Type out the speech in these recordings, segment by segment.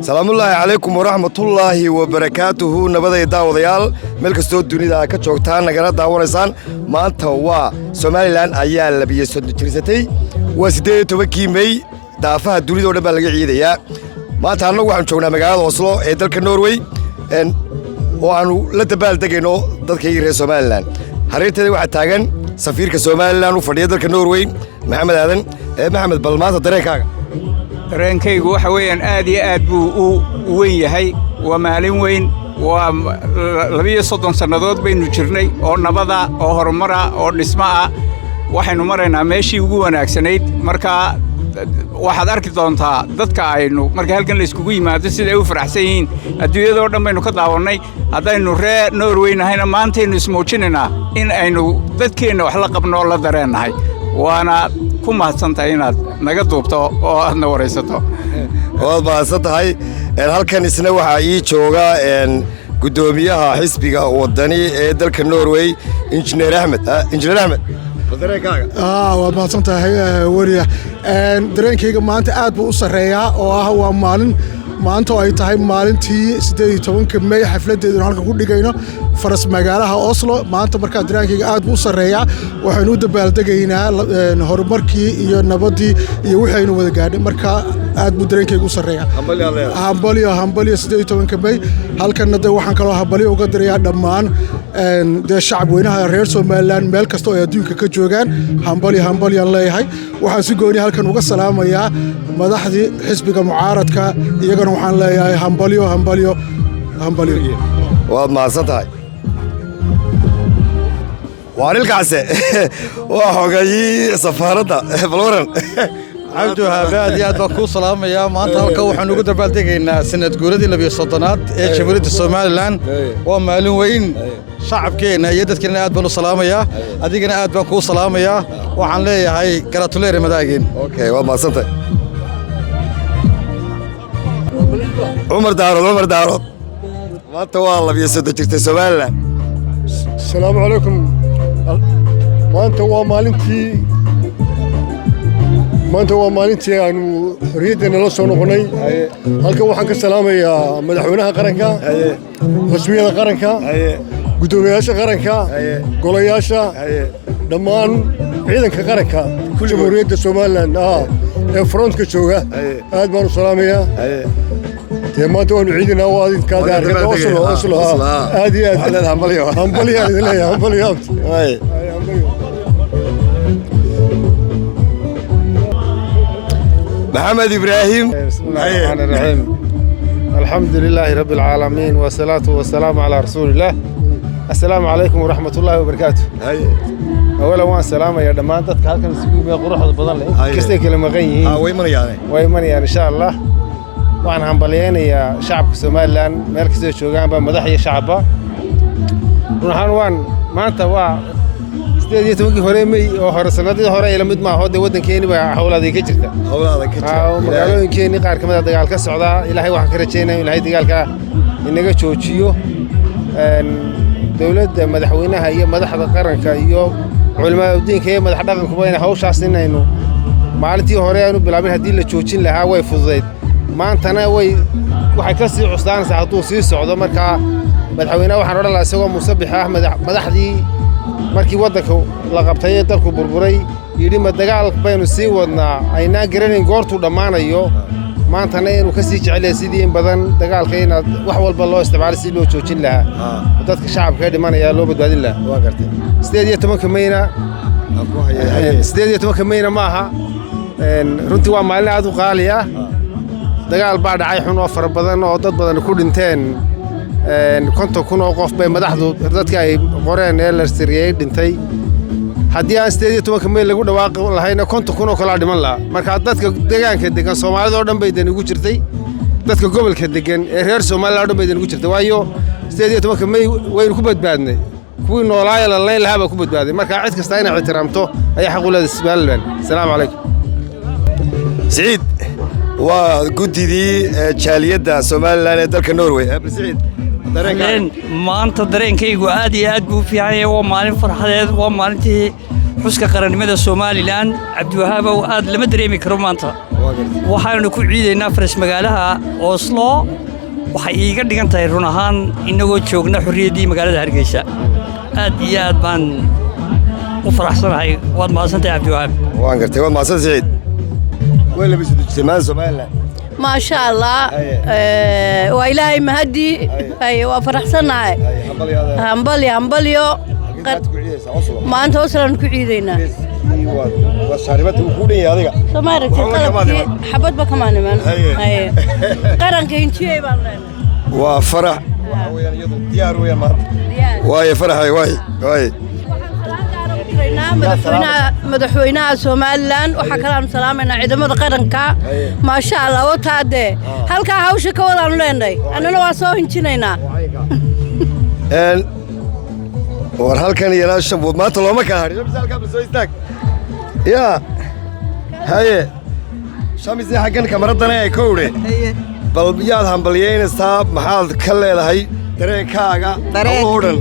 السلام الله عليكم ورحمة الله وبركاته نبدأ داوديال ملك استود دنيا كجوكتان نجارة داورسان ما توا سوماليلاند أيال لبي سودتريستي وسيدة توكي مي دافع الدنيا ولا بلغ عيدية ما تعلق عن شغلنا مجال وصلوا إدل كنوروي إن وعنو لتبال تجينو تذكير سوماليلاند هريت واحد تاجن سفير كسوماليلاند وفريد كنوروي محمد هذا محمد بالماس طريقة رانكيغو waxa weeyaan aad iyo aad buu u weyn yahay waa maalin weyn waa 230 sanadood baynu jirnay oo nabada oo horumar ah oo dhismo ah waxaynu maraynaa meeshii ugu wanaagsanayd marka waxaad arki doontaa dadka aynu marka halkan la iskugu yimaado sida ay u faraxsan yihiin adduunyada oo dhan baynu ka daawanay haddaynu reer Norway nahayna maantaynu ismuujinaynaa in aynu dadkeena wax la qabno la dareenahay waana ku mahadsantahay inaad naga duubto oo aadna waraysato waad mahadsantahay halkan isna waxa ii jooga gudoomiyaha xisbiga wadani ee dalka Norway injineer Ahmed waad mahadsantahay wariya dareenkayga maanta aad buu u sareeyaa oo ah waa maalin maanta ay tahay maalintii 18 May xafladeeduna halka ku dhigayno faras magaalaha Oslo maanta marka dareenkayga aad buu u sareeyaa waxaanu u dabaaldegaynaa horumarkii iyo nabadii iyo waxaynu wada gaadhay marka aad buu dareenkayga u sareeyaa hambaliyo 18 May halkan waxaan kaloo hambaliyo uga dirayaa dhammaan shacab weynaha reer Somaliland meel kasta oo adduunka ka joogaan hambaliyo leeyahay waxaan si gooni halkan uga salaamayaa madaxdii xisbiga mucaaradka iyagana waxaan leeyahay hambaliyo waad mahadsantahay waarilkaase waa xogayi safaaradda balwaran عبدو هاباد يا دكتور سلام يا ما أنت هالك وحنا نقدر بالدقينا سنة جورتي اللي بيصطنات جمهورية الصوماليلاند ومعلوم وين شعب كينا يدت كنا قاعد بلو سلام يا أديكنا قاعد بنقول سلام يا وعن لي هاي كراتولير مداقين أوكي وما صنت عمر دارود ما أنت والله بيسود جرت الصوماليلاند السلام عليكم ما أنت maanta waa maalintii aanu xorriyaddeena la soo noqonnay halkan waxaan ka salaamayaa madaxweynaha qaranka xisbiyada qaranka guddoomiyaasha qaranka golayaasha dhammaan ciidanka qaranka jamhuuriyadda Somaliland ee frontka jooga aad baan u salaamayaa maanta waanu ciidinaa waa adinkaada arkada Oslo aad iyo aad hambaliyo محمد إبراهيم بسم الله الرحمن الرحيم الحمد لله رب العالمين والصلاة والسلام على رسول الله السلام عليكم ورحمة الله وبركاته أولا وان سلامة يا دمان دتك halkan isugu meel quruxda badan leh kastay kala maqan yihiin way manayaan insha Allah waxaan hambalyeeynaa shacabka Somaliland meel kasta joogaanba madax iyo shacabba ruuxan waan maanta waa 18 hore May oo hore sanadii hore ila mid ma hode wadankeeni baa hawladay ka jirta magaalooyinkeeni qaar kamid ah dagaal ka socda ilaahay waxaan ka rajeynayaa ilaahay dagaalka inaga joojiyo dawladda madaxweynaha iyo madaxda qaranka iyo culimada diinka iyo madax dhaqanka waa in hawshaas inaynu maalintii hore aanu bilaabin hadii la joojin lahaa way fududeed maantana waxay ka sii cusbaanaysaa hadduu sii socdo marka madaxweynaha waxaan odhan lahaa isagoo Musabbix Ahmed madaxdii markii wadanka la qabtay dalku burburay yiri ma dagaal baynu sii wadnaa aynaa garanin goortu dhamaanayo maantana inuu ka sii jecel sidii in badan dagaalka in wax walba loo isticmaalo si loo joojin lahaa dadka shacabka dhimanaya loo badbaadin lahaa waa gartay 18 Mayna maaha runtii waa maalin aad u qaali ah dagaal baa dhacay xun oo fara badan oo dad badan ku dhinteen 50,000 oo qof bay madaxdu dadka ay qoreen ee la siriyay dhintay haddii aan 18 May lagu dhawaaqo lahayna 50,000 oo kala dhiman lahaa marka dadka deegaanka degan Soomaalida oo dhan bay dan ugu jirtay dadka gobolka degan ee reer Soomaaliya oo dhan bay dan ugu jirtay waayo 18 May waynu ku badbaadnay kuwii noolaay la leeyahay baa ku badbaaday marka cid kasta inay ixtiraamto ay xaq u leedahay Somaliland salaamu calaykum سعيد وجددي جالية سوماليلاند ee dalka Norway سعيد maanta dareenkaygu aad iyo aad buu fiicay waa maalin farxadeed waa maalintii xuska qarannimada Somaliland Cabdiwahaab oo aad lama dareemi karo maanta waxaanu ku ciideynaa faras magaalaha Oslo waxay iiga dhigan tahay run ahaan inagoo joogna xurriyadii magaalada Hargeysa aad iyo aad baan u faraxsanahay waad mahadsantahay Cabdiwahaab waan gartay waad mahadsan Saciid ولا بس تجتمع سوماليلاند ما شاء الله وإلهي مهدي وفرح سنة همبليو ما أنت أصلا كعيدينا والشاربات وكوني هذيك سمارك قلبي حبت بكمان من قرن كينشي وفرح ديار ويا ما واي فرح واي madaxweynaha Somaliland waxa kala salaamana ciidamada qaranka ma sha Allah wataade halka hawsha ka wadaan leenay anana waa soo hinjinaynaa war halkan yala shabuud maanta looma kala harin halka soo istaag ya haye shamisi xagan kamaradana ay kowre bal yaad hambalyeynaysaa maxaad ka leedahay dareenkaaga oo dhan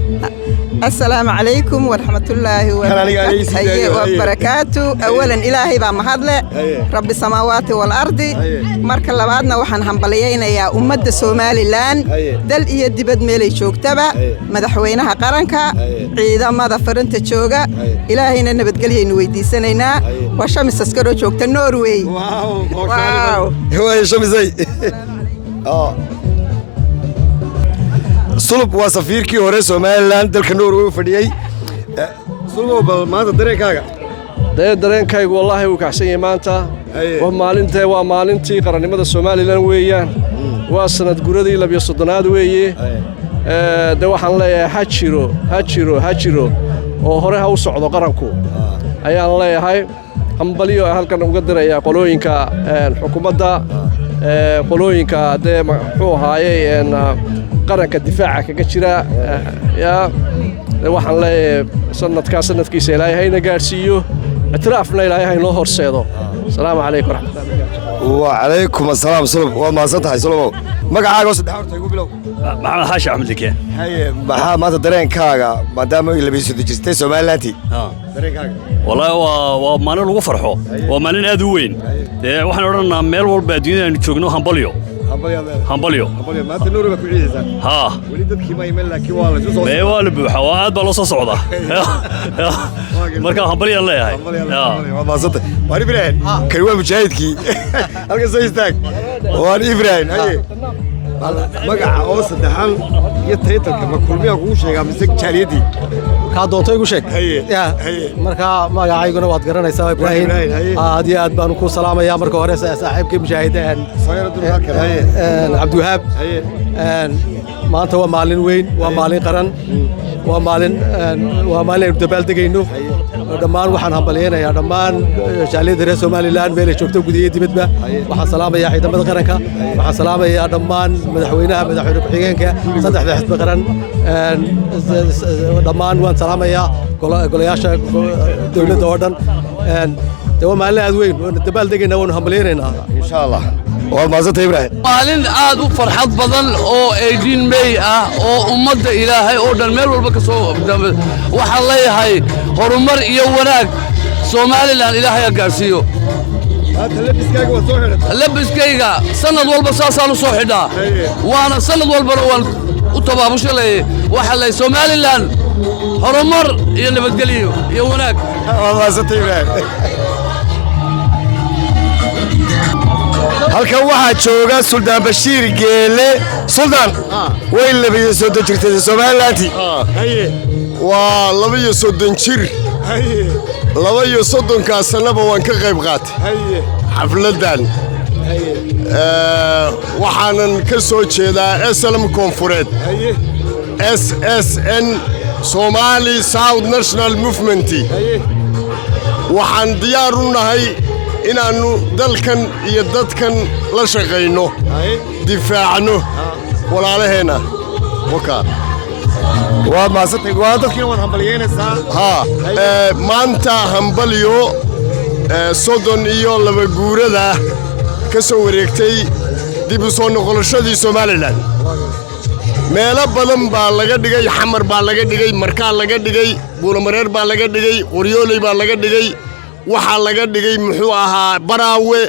السلام عليكم ورحمة الله وبركاته أولا إلهي بمهدله رب السماوات والأرض مرك اللبادنا وحن همبليين يا أمد Somaliland دل إيه دبد ميلي شوك تبع مدحوينها قرنكا عيدا ماذا فرنت شوكا إلهينا نبتقليه نويدي سنينا وشمس تسكرو شوك تنوروي واو هو شمسي صلب وسفيركي هوري Somaliland dalka Norway u fadhiyay صلب bal maanta dareenkaaga dareenkaygu wallahi uu kaxsan maanta waa maalintii qarannimada Somaliland weeyaan waa sanad guradii 12aad weeye waxaan leeyahay ha jiro oo hore ha u socdo qaranku ayaan leeyahay hambaliyo halkan uga diraya qolooyinka xukuumadda qolooyinka muxuu ahaayay qaranka difaaca kaga jira ya waxaan leeyahay sanadkiisa Ilaahay hayna gaarsiiyo اعترافنا إلهي هاي نهار سيدو السلام عليكم ورحمة الله وعليكم السلام سلام وما صنتها سلام ما قاعد أقصد حورته يقول بلو محمد حاشا أحمد لك هاي ما تدرين كاغا ما دام اللي بيسود جستي سوماليلانتي درين كاغا والله وما نلقو فرحه وما نادوين وإحنا رنا ميل والبادين نشوفنه همبليو ما تنوري بكل ها وليدك كي ما يمل لك والله ما يوالب بحواد بلص صعدة مركب همبليو الله هاي ما صدق وأنا إبراهيم كروان مشاهد كي هلك سويستك وأنا إبراهيم هاي مقع أوسط دحال يتهيتك ما كل مية قوش يا مسك شاريدي كادونتو يقول شيء مركا ما عايقنا واد قرنا يسوي إبراهيم هذه أد بانكو سلامة يا مركو هرس صاحبك مشاهدين عبد الوهاب ما أنت ومالين وين ومالين قرن ومالين دبل تجينو دمان وحن همبلينا يا دمان شالي درس Somaliland ميل شوفتو قدية تبدأ وحن سلامة يا عيد مد قرنك وحن سلامة يا دمان مدحوينها مدحوين بحجينك صدق حسب قرن دمان وان سلامة يا قلياشة دولة أوردن تو مالين أدوين دبل تجينا ونهمبلينا إن شاء الله والله زت إبراهيم مالين عاد وفرحة بدل أو 18 ماي أو أمد إلهي أوردن ميل والبكسو وحلي هاي هرمر يوناك Somaliland إلهي قارسيو لبس كيغا سند والبا ساسانو سو خيدا وانا سند والبا وان وتبابش لي وحلي Somaliland هرمر يا نبدغليو يوناك والله زت إبراهيم halkan waxaa jooga Suldaan Bashiir Geele Suldaan way labiyo soo jirtay Somaliland waa 230 jir 230 sanaba waan ka qayb qaatay xafladan waxaanan ka soo jeedaa SLM Conference SSN Somali South National Movement waxaan diyaar u nahay inaanu dalkan iyo dadkan la shaqeyno difaacno walaalaheena وكا وما صدق وادك كنا ونهمبليين الساعة ها مانتا همبليو صدن إيو لبجورة ده كسو وريكتي دي بصون قلشة سوماليلاند meelo badan baa laga dhigay xamar baa laga dhigay markaa laga dhigay buulamareer baa laga dhigay qoryooley baa laga dhigay waxa laga dhigay muxuu ahaa baraawe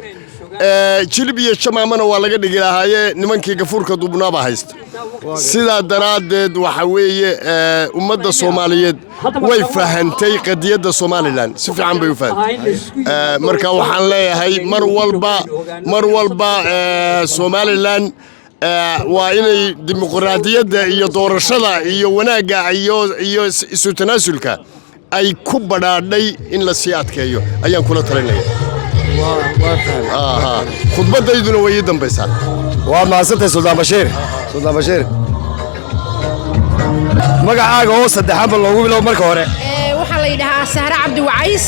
jilib iyo jamaamana waa laga dhigi lahaayee nimankii gafuurka dubnaa baa haysta sidaa daraadeed waxa weeye ummadda Soomaaliyeed way fahantay qadiyadda Somaliland si fiican bay u fahantay marka waxaan leeyahay mar walba Somaliland waa inay dimuqraadiyadda iyo doorashada iyo wanaagga iyo isu tanaasulka ay ku badhaadhay in la sii adkeeyo ayaan kula talinayaa khudbadayduna way ii dambaysaa waa maasantay Suldaan Bashiir magacaaga oo saddexaanba loogu bilow marka hore waxaa la yidhahaa Sahra Cabdi Wacays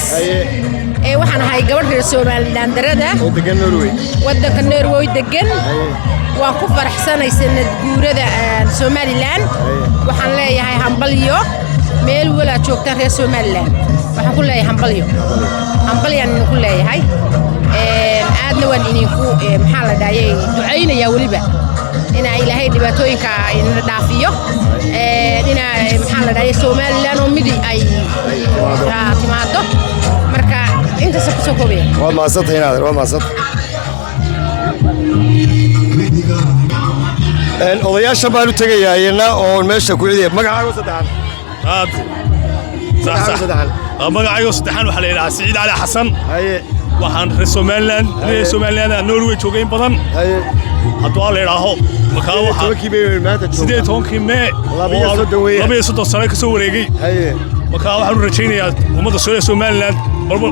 waxaan ahay gabadh reer Somaliland darada oo degan Norway waddanka Norway degan waan ku faraxsanay sanad guurada Somaliland waxaan leeyahay hambalyo meel wala joogta reer Somaliland waxaan ku leeyahay hambalyan ku leeyahay aadna waan idinku maxaa la dhaayay ducaynaya waliba ina ilaahay dhibaatooyinka ina dhaafiyo ina maxaa la dhaayay Somaliland oo midi ay timaado marka inta soo koobay waa maasantay naadir waa maasantay odayaasha baan u tagayayna oo meesha ku ciiday magacaaga saddexan magacaaga saddexan waxa la yiraahdaa Saciid Ali Xasan waxaan reer Somaliland Norway joogay badan hadduu la yiraahdo markaa waxa 18 May 20 sano ka soo wareegay markaa waxaan rajaynayaa ummadda Somaliland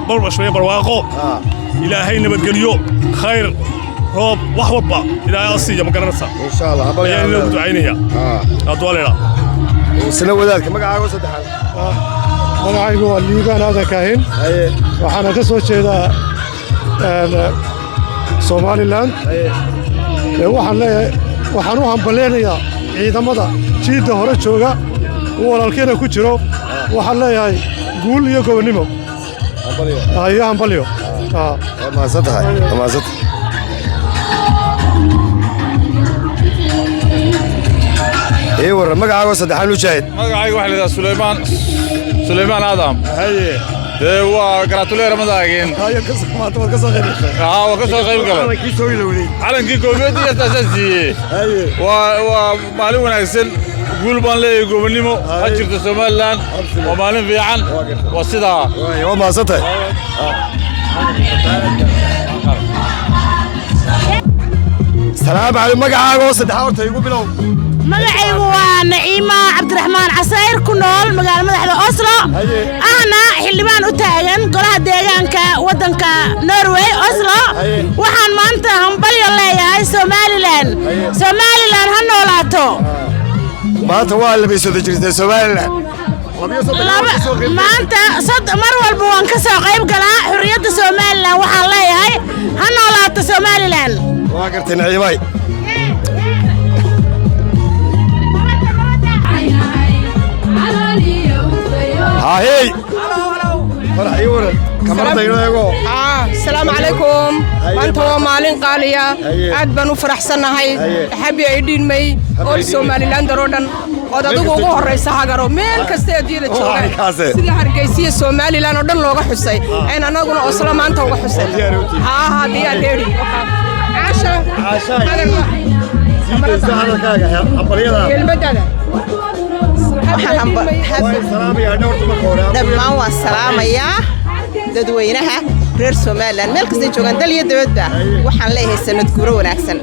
barbaashooyin barwaaqo ilaahay nabadgeliyo khayr روب وحوبا إلى أصيل مقرنسا إن شاء الله أبغى يعني لو بدعينيا أطولنا سنة وذلك ما قاعد وصل حال ما قاعد يقول اللي كان هذا كاهن وحنا كسوة هذا Somaliland waxaan u hambaleynayaa ciidamada jiida hore jooga walaalkeena ku jiro waxaan leeyahay guul iyo gobonimo hambalyo ma santahay ايه ورا magacaaga saddexan u jeed magacayga waxa la yiraahdaa Suleymaan Adam waa gratulate Ramadaan hayo ka soo qayb galay calankii soo ilowday calankii goobadii asaasiye waa maalin wanaagsan guul baan leeyahay gobonimo ha jirto Somaliland waa maalin fiican waa sidaa waa maasantay salaam على magacaaga saddexan horta igu bilow magacaygu waa Naciima Cabdiraxmaan Casayr ku nool magaalada madaxda Oslo ana xildhibaan u taagan golaha deegaanka wadanka Norway Oslo waxaan maanta hambalyo leeyahay Somaliland ha noolaato maanta waa la beesoo jirtay Somaliland maanta mar walba waan ka soo qayb galaa xurriyadda Somaliland waxaan leeyahay ha noolaato Somaliland waa gartay Naciimay هاي فرحي ورد كاميرا يناغو السلام عليكم انت ومالين قاليا عاد بنو فرحسنahay حبي ايدين مي اول Somaliland rodan oo adigu ugu horeysa hagaro meel kasta adiida jooga sida hargeysa Somaliland oo dhan looga xusay in anaguna Oslo maanta uga xusay ها ديا ديري عاشا dhammaan waan salaamayaa dadweynaha reer Somaliland meel kasta joogan dal iyo dibadba waxaan leeyahay sanad guuro wanaagsan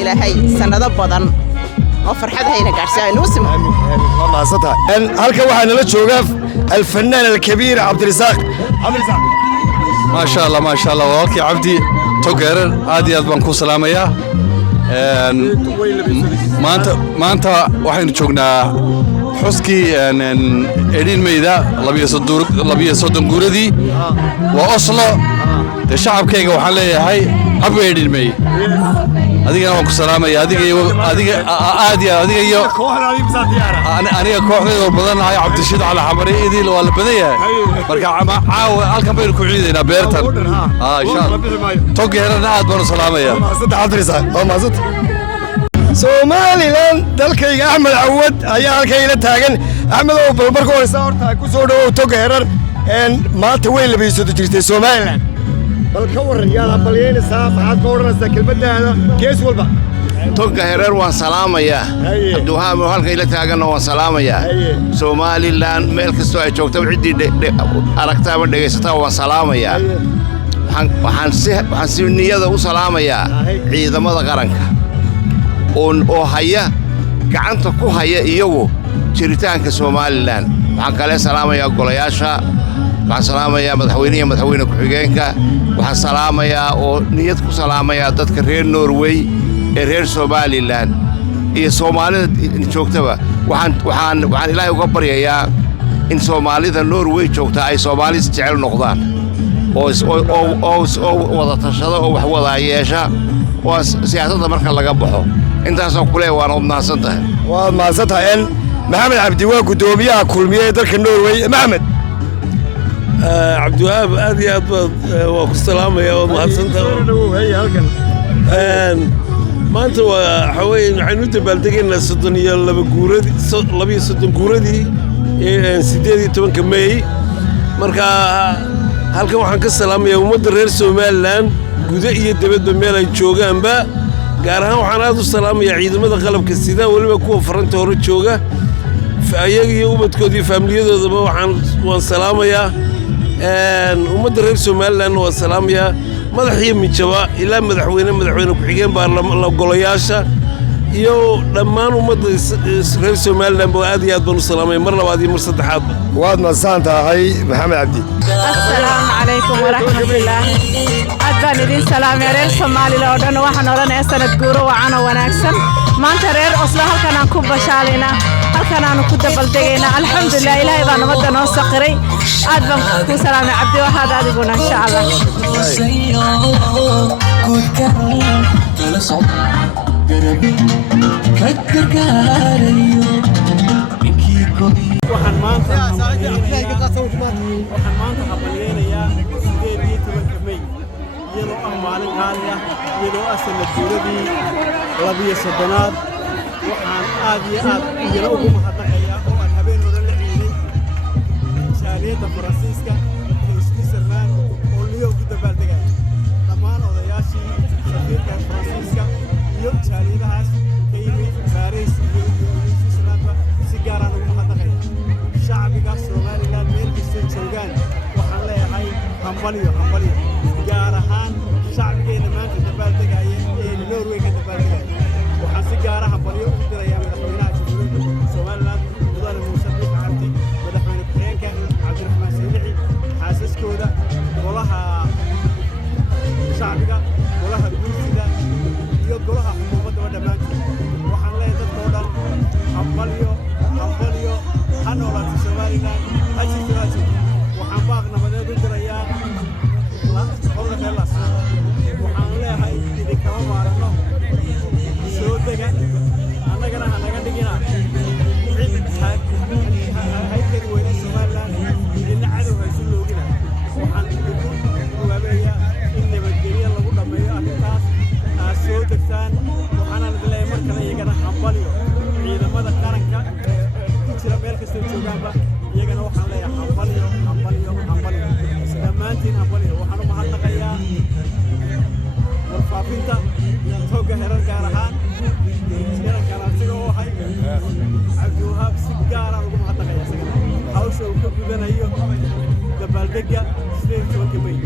ilaahay sanado badan oo farxad hayna gaarsiiyo inuu simo ma sata halka waxaa nala jooga الفنان الكبير عبد الرزاق ما شاء الله والله عبدي توغير عادي بانكو سلاميا maanta waxaynu joognaa xuskii edin Mayda 12 guuradii waa Oslo shacabkayga waxaan leeyahay happy edin May adigana waan ku salaamaya adiga aad iyo adiga aniga kooxdeeda badanahay cabdishiid cali xamari idil waa la badan yahay marka caawa halkan baynu ku ciidaynaa beertan insha Allah togeerana aad baan u salaamaya Somaliland dalkayga Axmed Cawad ayaa halkayna taagan Axmed oo balbar ku haysta horta ku soo dhawow togeerar maanta way labayso jirtay Somaliland bal ka waran yaa balyeynaysaa maxaad ka oranaysaa kelmadaada gees walba togeerar waan salaamayaa Abduhaab halkayna taagan waan salaamayaa Somaliland meel kasta ay joogto cidii aragtaa ama dhageysataa waan salaamayaa waxaan si niyada u salaamayaa ciidamada qaranka oo haya gacanta ku haya iyagu jiritaanka Somaliland waxaan kale salaamayaa golayaasha waxaan salaamayaa madaxweyne ku-xigeenka waxaan salaamayaa oo niyad ku salaamayaa dadka reer Norway ee reer Somaliland iyo Soomaalida joogtaba waxaan Ilaahay uga baryayaa in Soomaalida Norway joogta ay Soomaaliis jecel noqdaan oo wada tashado oo wax wada yeesha oo siyaasadda marka laga baxo intaasoo kule waan umnaasantahay waad maasantahay maxamed cabdi waa gudoomiyaha kulmiye ee dalka Norway maxamed Abduhaab aad iyo aad waa ku salaamaya oo mahadsantahay halkan maanta waxa weeye waxaynu dabaaldegaynaa 32 guuradii 18 May marka halkan waxaan ka salaamayaa ummadda reer Somaliland guud iyo dibadba meel ay joogaanba gaar ahaan waxaan aad u salaamayaa ciidamada qalabka sida waliba kuwa faranta hore jooga ayaga iyo ubadkooda iyo faamiliyadoodaba waan salaamayaa ummadda reer Somaliland waan salaamayaa madaxiyo mijaba ilaa madaxweyne ku-xigeen baarlamaanka golayaasha iyo dhammaan ummadda reer Somaliland aad iyo aad baan u salaamay mar labaad iyo mar saddexaad waad maasantahay maxamed cabdi assalaamu calaykum waraxmatullaah aad baan idin salaamay reer Soomaaliland oo dhan waxaan oranayaa sanad guuro wacan oo wanaagsan maanta reer Oslo halkan aan ku bashaalaynaa halkan aan ku dabaldegaynaa alxamdulillah ilaahay baa nabadda noo saqiray aad baan ku salaamay cabdi waxaad adiguna insha Allah waxaan maanta xabaleynayaa 18 May iyadoo ah maalin qaali ah iyadoo ah sanad guuradii 12aad waxaan aad iyo aad ugu mahadnaqayaa oo aan habeen hore la ciiday jaaliyadda Faransiiska ee Switzerland oo Lyon ku dabaaldegay dhammaan odayaashii safiirka Faransiiska iyo jaaliyadahaas ka yimid Paris iyo Switzerland si gaar ah ugu mahadnaqayaa shacbiga Somaliland meel kasta joogaan waxaan leeyahay hambalyo gaar ahaan shacbigeena maanta dabaaldegaya ee Norway ka dabaaldegaya waxaan si gaar ah hambalyo u dirayaa madaxweynaha jamhuuriyadda Somaliland mudane Muuse Biixi Cabdi madaxweyne ku-xigeenka Cabdiraxmaan Saylici xaasaskooda golaha shacbiga golaha guurtida iyo golaha xukuumadda dhammaantood waxaan leeyahay dadkoo dhan hambalyo ha noolaato Somaliland ha jirto waxaan baaq nabadeed u dirayaa qolka Hellas waxaan leeyahay idinkama maarano soo dega annagana ha naga dhigina cid haykari weyne Somaliland idinla cadow haysu loogina waxaan idinku dhawaabeeyaa in nabadgelyo lagu dhammeeyo arrintaas aad soo degtaan waxaana leeyahay mar kale iyagana hambalyo ciidamada qaranka ku jira meel kasta joogaanba iyagana waxaan leeyahay hambalyo dhammaantiin hambalyo waxaan u mahadnaqayaa warfaafinta toga herar gaar ahaan jirankan asiga oo ahay Cabdiwahaab si gaar ah ugu mahadnaqayaa isagana hawsha uu ka gudanayo dabaaldega 18 May